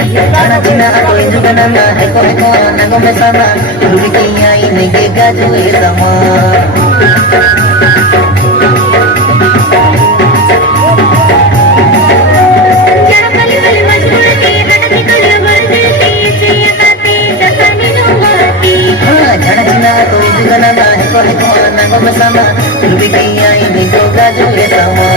Anak ina ako juga nama eko nango bersama Dubikinya ini gegaju sama Anak ina ako juga nama eko nango bersama Dubikinya ini gegaju sama